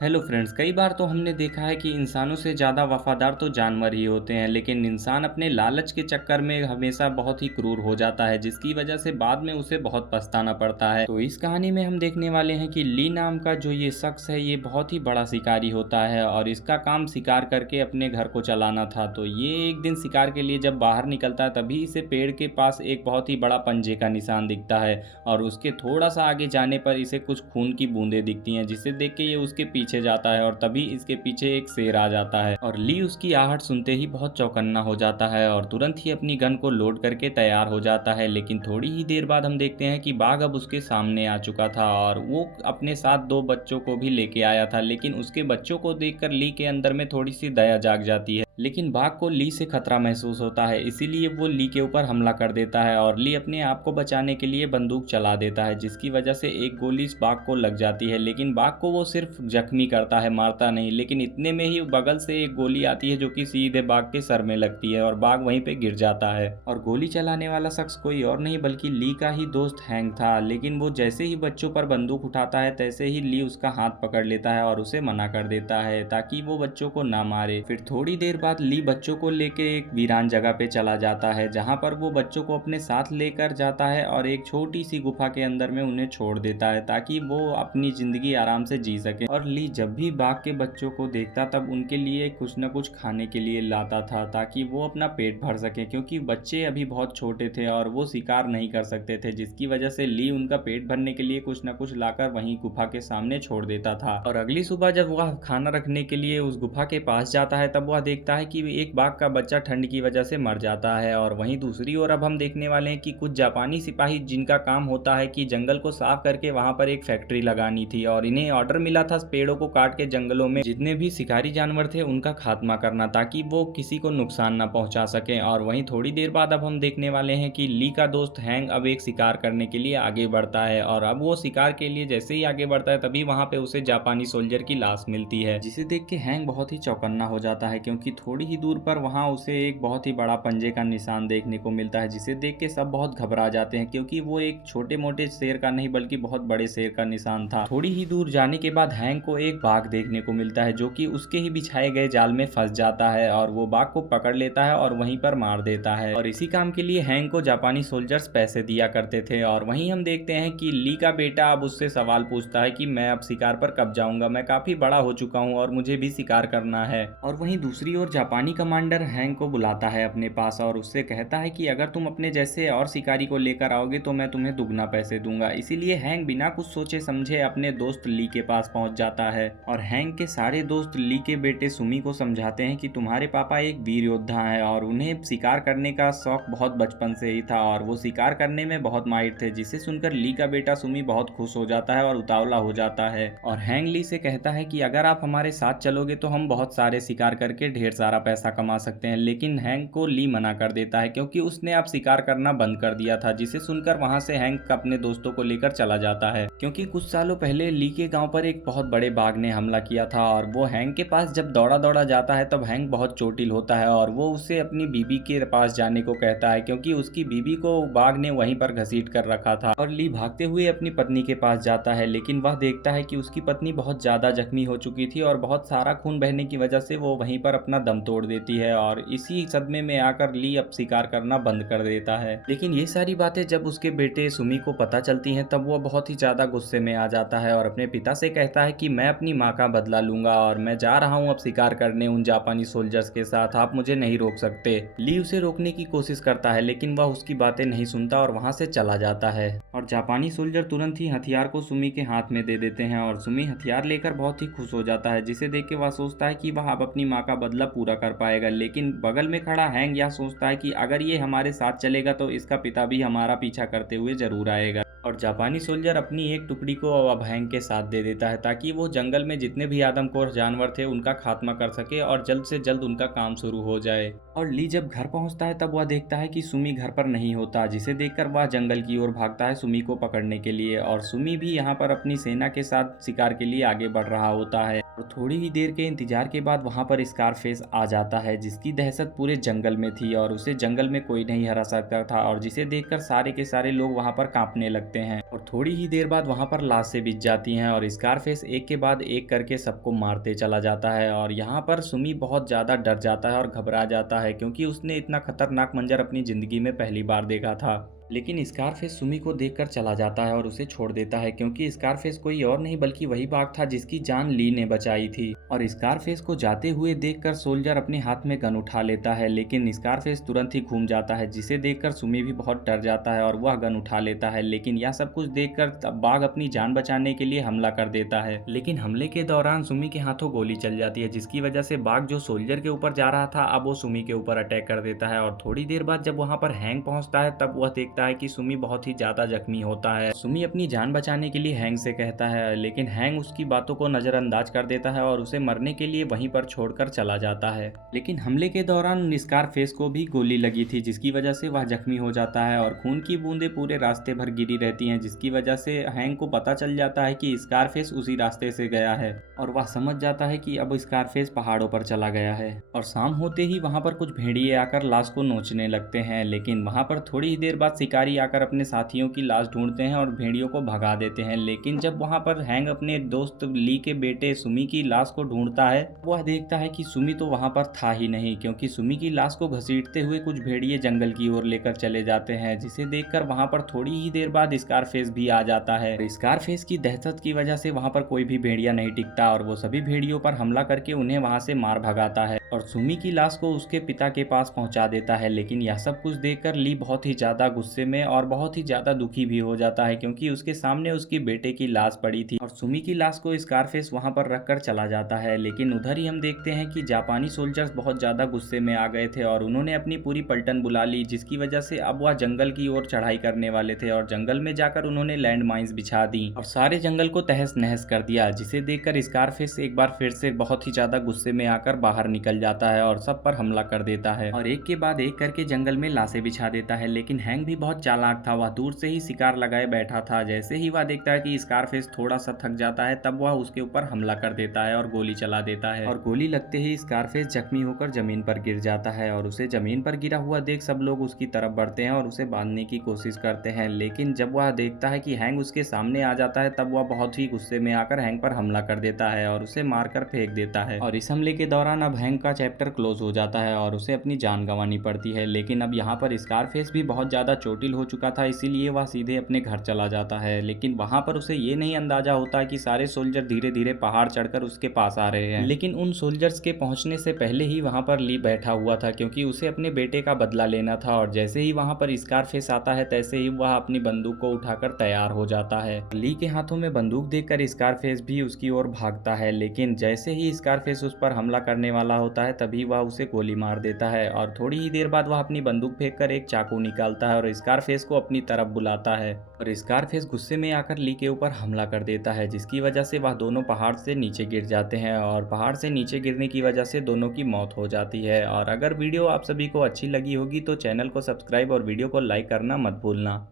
Hello friends, कई बार तो हमने देखा है कि इंसानों से ज़्यादा वफादार तो जानवर ही होते हैं, लेकिन इंसान अपने लालच के चक्कर में हमेशा बहुत ही क्रूर हो जाता है, जिसकी वजह से बाद में उसे बहुत पछताना पड़ता है। तो इस कहानी में हम देखने वाले हैं कि ली नाम का जो ये शख्स है, ये बहुत ही बड़ा शिकारी होता है और इसका काम शिकार करके अपने घर को चलाना था। तो ये एक दिन शिकार के लिए जब बाहर निकलता है, तभी इसे पेड़ के पास एक बहुत ही बड़ा पंजे का निशान दिखता है और उसके थोड़ा सा आगे जाने पर इसे कुछ खून की बूंदें दिखती हैं, जिसे देख के ये उसके पीछे जाता है और तभी इसके पीछे एक शेर आ जाता है और ली उसकी आहट सुनते ही बहुत चौकन्ना हो जाता है और तुरंत ही अपनी गन को लोड करके तैयार हो जाता है। लेकिन थोड़ी ही देर बाद हम देखते हैं कि बाघ अब उसके सामने आ चुका था और वो अपने साथ दो बच्चों को भी लेके आया था, लेकिन उसके बच्चों को देखकर ली के अंदर में थोड़ी सी दया जाग जाती है। लेकिन बाघ को ली से खतरा महसूस होता है, इसीलिए वो ली के ऊपर हमला कर देता है और ली अपने आप को बचाने के लिए बंदूक चला देता है, जिसकी वजह से एक गोली इस बाघ को लग जाती है। लेकिन बाघ को वो सिर्फ जख्मी करता है, मारता नहीं। लेकिन इतने में ही बगल से एक गोली आती है जो कि सीधे बाघ के सर में लगती है और बाघ वहीं पे गिर जाता है। और गोली चलाने वाला शख्स कोई और नहीं बल्कि ली का ही दोस्त हैंक था। लेकिन वो जैसे ही बच्चों पर बंदूक उठाता है, तैसे ही ली उसका हाथ पकड़ लेता है और उसे मना कर देता है ताकि वो बच्चों को ना मारे। फिर थोड़ी देर बाद ली बच्चों को लेके एक वीरान जगह पे चला जाता है, जहाँ पर वो बच्चों को अपने साथ लेकर जाता है और एक छोटी सी गुफा के अंदर में उन्हें छोड़ देता है ताकि वो अपनी जिंदगी आराम से जी सके। और ली जब भी बाघ के बच्चों को देखता तब उनके लिए कुछ न कुछ खाने के लिए लाता था ताकि वो अपना पेट भर सके, क्योंकि बच्चे अभी बहुत छोटे थे और वो शिकार नहीं कर सकते थे, जिसकी वजह से ली उनका पेट भरने के लिए कुछ न कुछ लाकर वहीं गुफा के सामने छोड़ देता था। और अगली सुबह जब वह खाना रखने के लिए उस गुफा के पास जाता है, तब वह देखता है कि एक बाघ का बच्चा ठंड की वजह से मर जाता है। और वहीं दूसरी ओर अब हम देखने वाले हैं कि कुछ जापानी सिपाही, जिनका काम होता है कि जंगल को साफ करके वहां पर एक फैक्ट्री लगानी थी, और इन्हें ऑर्डर मिला था पेड़ों को काट के जंगलों में जितने भी शिकारी जानवर थे उनका खात्मा करना, ताकि वो किसी को नुकसान न पहुंचा सके। और वहीं थोड़ी देर बाद अब हम देखने वाले हैं कि ली का दोस्त हैंग अब एक शिकार करने के लिए आगे बढ़ता है और अब वो शिकार के लिए जैसे ही आगे बढ़ता है, तभी वहां पे उसे जापानी सोल्जर की लाश मिलती है, जिसे देख के हैंग बहुत ही चौकन्ना हो जाता है, क्योंकि थोड़ी ही दूर पर वहां उसे एक बहुत ही बड़ा पंजे का निशान देखने को मिलता है, जिसे देख के सब बहुत घबरा जाते हैं, क्योंकि वो एक छोटे मोटे शेर का नहीं बल्कि बहुत बड़े शेर का निशान था। थोड़ी ही दूर जाने के बाद हैंग को एक बाघ देखने को मिलता है, जो कि उसके ही बिछाए गए जाल में फंस जाता है और वो बाघ को पकड़ लेता है और वहीं पर मार देता है। और इसी काम के लिए हैंग को जापानी सोल्जर्स पैसे दिया करते थे। और वहीं हम देखते हैं कि ली का बेटा अब उससे सवाल पूछता है कि मैं अब शिकार पर कब जाऊंगा, मैं काफी बड़ा हो चुका हूँ और मुझे भी शिकार करना है। और वहीं दूसरी ओर जापानी कमांडर हैंग को बुलाता है अपने पास और उससे कहता है कि अगर तुम अपने जैसे और शिकारी को लेकर आओगे तो मैं तुम्हें दुगना पैसे दूंगा। इसीलिए हैंग बिना कुछ सोचे समझे अपने दोस्त ली के पास पहुंच जाता है और हैंग के सारे दोस्त ली के बेटे सुमी को समझाते हैं कि तुम्हारे पापा एक वीर योद्धा है और उन्हें शिकार करने का शौक बहुत बचपन से ही था और वो शिकार करने में बहुत माहिर थे। जिसे सुनकर ली का बेटा सुमी बहुत खुश हो जाता है और उतावला हो जाता है और हैंग ली से कहता है कि अगर आप हमारे साथ चलोगे तो हम बहुत सारे शिकार करके ढेर सारा पैसा कमा सकते हैं। लेकिन हैंग को ली मना कर देता है, क्योंकि उसने अब शिकार करना बंद कर दिया था। जिसे सुनकर वहां से हैंग अपने दोस्तों को लेकर चला जाता है, क्योंकि कुछ सालों पहले ली के गांव पर एक बहुत बड़े बाघ ने हमला किया था और वो हैंग के पास जब दौड़ा दौड़ा जाता है तब हैंग बहुत चोटिल होता है और वो उसे अपनी बीबी के पास जाने को कहता है, क्योंकि उसकी बीबी को बाघ ने वहीं पर घसीट कर रखा था। और ली भागते हुए अपनी पत्नी के पास जाता है, लेकिन वह देखता है कि उसकी पत्नी बहुत ज्यादा जख्मी हो चुकी थी और बहुत सारा खून बहने की वजह से वो वहीं पर अपना दम तोड़ देती है। और इसी सदमे में आकर ली अब शिकार करना बंद कर देता है। लेकिन ये सारी बातें जब उसके बेटे सुमी को पता चलती हैं, तब वो बहुत ही ज्यादा गुस्से में आ जाता है और अपने पिता से कहता है कि मैं अपनी माँ का बदला लूंगा और मैं जा रहा हूँ अब शिकार करने उन जापानी सोल्जर्स के साथ, आप मुझे नहीं रोक सकते। ली उसे रोकने की कोशिश करता है, लेकिन वह उसकी बातें नहीं सुनता और वहां से चला जाता है। और जापानी सोल्जर तुरंत ही हथियार को सुमी के हाथ में दे देते हैं और सुमी हथियार लेकर बहुत ही खुश हो जाता है, जिसे देख के वह सोचता है कि वह अब अपनी माँ का बदला पूरा कर पाएगा। लेकिन बगल में खड़ा हैंग यह सोचता है कि अगर ये हमारे साथ चलेगा तो इसका पिता भी हमारा पीछा करते हुए जरूर आएगा। और जापानी सोल्जर अपनी एक टुकड़ी को अब हैंग के साथ दे देता है, ताकि वो जंगल में जितने भी आदमखोर जानवर थे उनका खात्मा कर सके और जल्द से जल्द उनका काम शुरू हो जाए। और ली जब घर पहुंचता है तब वह देखता है कि सुमी घर पर नहीं होता, जिसे देखकर वह जंगल की ओर भागता है सुमी को पकड़ने के लिए। और सुमी भी यहाँ पर अपनी सेना के साथ शिकार के लिए आगे बढ़ रहा होता है। और थोड़ी ही देर के इंतजार के बाद वहाँ पर स्कारफेस आ जाता है, जिसकी दहशत पूरे जंगल में थी और उसे जंगल में कोई नहीं हरा सकता था, और जिसे देखकर सारे के सारे लोग वहाँ पर कांपने लगते हैं। और थोड़ी ही देर बाद वहाँ पर लाशें बिछ जाती हैं और स्कारफेस एक के बाद एक करके सबको मारते चला जाता है। और यहाँ पर सुमी बहुत ज़्यादा डर जाता है और घबरा जाता है, क्योंकि उसने इतना खतरनाक मंजर अपनी ज़िंदगी में पहली बार देखा था। लेकिन स्कारफेस सुमी को देखकर चला जाता है और उसे छोड़ देता है, क्योंकि स्कारफेस कोई और नहीं बल्कि वही बाघ था जिसकी जान ली ने बचाई थी। और स्कारफेस को जाते हुए देखकर सोल्जर अपने हाथ में गन उठा लेता है, लेकिन स्कारफेस तुरंत ही घूम जाता है, जिसे देखकर सुमी भी बहुत डर जाता है और वह गन उठा लेता है। लेकिन यह सब कुछ देखकर तब बाघ अपनी जान बचाने के लिए हमला कर देता है, लेकिन हमले के दौरान सुमी के हाथों गोली चल जाती है, जिसकी वजह से बाघ जो सोल्जर के ऊपर जा रहा था अब वो सुमी के ऊपर अटैक कर देता है। और थोड़ी देर बाद जब वहां पर हैंग पहुंचता है तब वह देखता है कि सुमी बहुत ही ज्यादा जख्मी होता है। सुमी अपनी जान बचाने के लिए हैंग से कहता है, लेकिन हैंग उसकी बातों को नजरअंदाज कर देता है और उसे मरने के लिए वहीं पर छोड़कर चला जाता है। लेकिन हमले के दौरान स्कारफेस को भी गोली लगी थी, जिसकी वजह से वह जख्मी हो जाता है और खून की बूंदें पूरे रास्ते भर गिरी रहती हैं, जिसकी वजह से हैंग को पता चल जाता है कि स्कारफेस उसी रास्ते से गया है और वह समझ जाता है कि अब स्कारफेस पहाड़ों पर चला गया है। और शाम होते ही वहां पर कुछ भेड़िए आकर लाश को नोचने लगते हैं, लेकिन वहां पर थोड़ी ही देर बाद शिकारी आकर अपने साथियों की लाश ढूंढते हैं और भेड़ियों को भगा देते हैं। लेकिन जब वहां पर हैंग अपने दोस्त ली के बेटे सुमी की लाश को ढूंढता है, वह देखता है कि सुमी तो वहां पर था ही नहीं, क्योंकि सुमी की लाश को घसीटते हुए कुछ भेड़िए जंगल की ओर लेकर चले जाते हैं, जिसे देखकर वहां पर थोड़ी ही देर बाद स्कारफेस भी आ जाता है। स्कारफेस की दहशत की वजह से वहां पर कोई भी भेड़िया नहीं टिकता और वो सभी भेड़ियों पर हमला करके उन्हें वहां से मार भगाता है और सुमी की लाश को उसके पिता के पास पहुंचा देता है। लेकिन यह सब कुछ देखकर ली बहुत ही ज्यादा गुस्से में और बहुत ही ज्यादा दुखी भी हो जाता है, क्योंकि उसके सामने उसकी बेटे की लाश पड़ी थी और सुमी की लाश को स्कारफेस वहां पर रखकर चला जाता है। लेकिन उधर ही हम देखते हैं कि जापानी सोल्जर्स बहुत ज्यादा गुस्से में आ गए थे और उन्होंने अपनी पूरी पलटन बुला ली, जिसकी वजह से अब वह जंगल की ओर चढ़ाई करने वाले थे और जंगल में जाकर उन्होंने लैंड माइंस बिछा दी और सारे जंगल को तहस नहस कर दिया, जिसे देखकर स्कारफेस एक बार फिर से बहुत ही ज्यादा गुस्से में आकर बाहर निकल जाता है और सब पर हमला कर देता है और एक के बाद एक करके जंगल में लाशें बिछा देता है। लेकिन हैंग भी बहुत चालाक था, वह दूर से ही शिकार लगाए बैठा था। जैसे ही वह देखता है कि स्कारफेस थोड़ा सा थक जाता है, तब वह उसके ऊपर हमला कर देता है और गोली चला देता है और गोली लगते ही स्कारफेस जख्मी होकर जमीन पर गिर जाता है और उसे जमीन पर गिरा हुआ देख सब लोग उसकी तरफ बढ़ते हैं और उसे बांधने की कोशिश करते हैं। लेकिन जब वह देखता है कि हैंग उसके सामने आ जाता है, तब वह बहुत ही गुस्से में आकर हैंग पर हमला कर देता है और उसे मारकर फेंक देता है और इस हमले के दौरान अब हैंग का चैप्टर क्लोज हो जाता है और उसे अपनी जान गंवानी पड़ती है। लेकिन अब यहाँ पर स्कारफेस भी बहुत ज्यादा चोटिल हो चुका था, इसीलिए वह सीधे अपने घर चला जाता है। लेकिन वहां पर उसे ये नहीं अंदाजा होता कि सारे सोल्जर धीरे धीरे पहाड़ चढ़कर उसके पास आ रहे हैं। लेकिन उन सोल्जर्स के पहुंचने से पहले ही वहां पर ली बैठा हुआ था, क्योंकि उसे अपने बेटे का बदला लेना था और जैसे ही वहां पर स्कारफेस आता है तैसे ही वह अपनी बंदूक को उठाकर तैयार हो जाता है। ली के हाथों में बंदूक देखकर स्कारफेस भी उसकी ओर भागता है, लेकिन जैसे ही स्कारफेस उस पर हमला करने वाला होता है तभी वह उसे गोली मार देता है और थोड़ी ही देर बाद वह अपनी बंदूक फेंककर एक चाकू निकालता है और स्कारफेस को अपनी तरफ बुलाता है और स्कारफेस गुस्से में आकर ली के ऊपर हमला कर देता है, जिसकी वजह से वह दोनों पहाड़ से नीचे गिर जाते हैं और पहाड़ से नीचे गिरने की वजह से दोनों की मौत हो जाती है। और अगर वीडियो आप सभी को अच्छी लगी होगी तो चैनल को सब्सक्राइब और वीडियो को लाइक करना मत भूलना।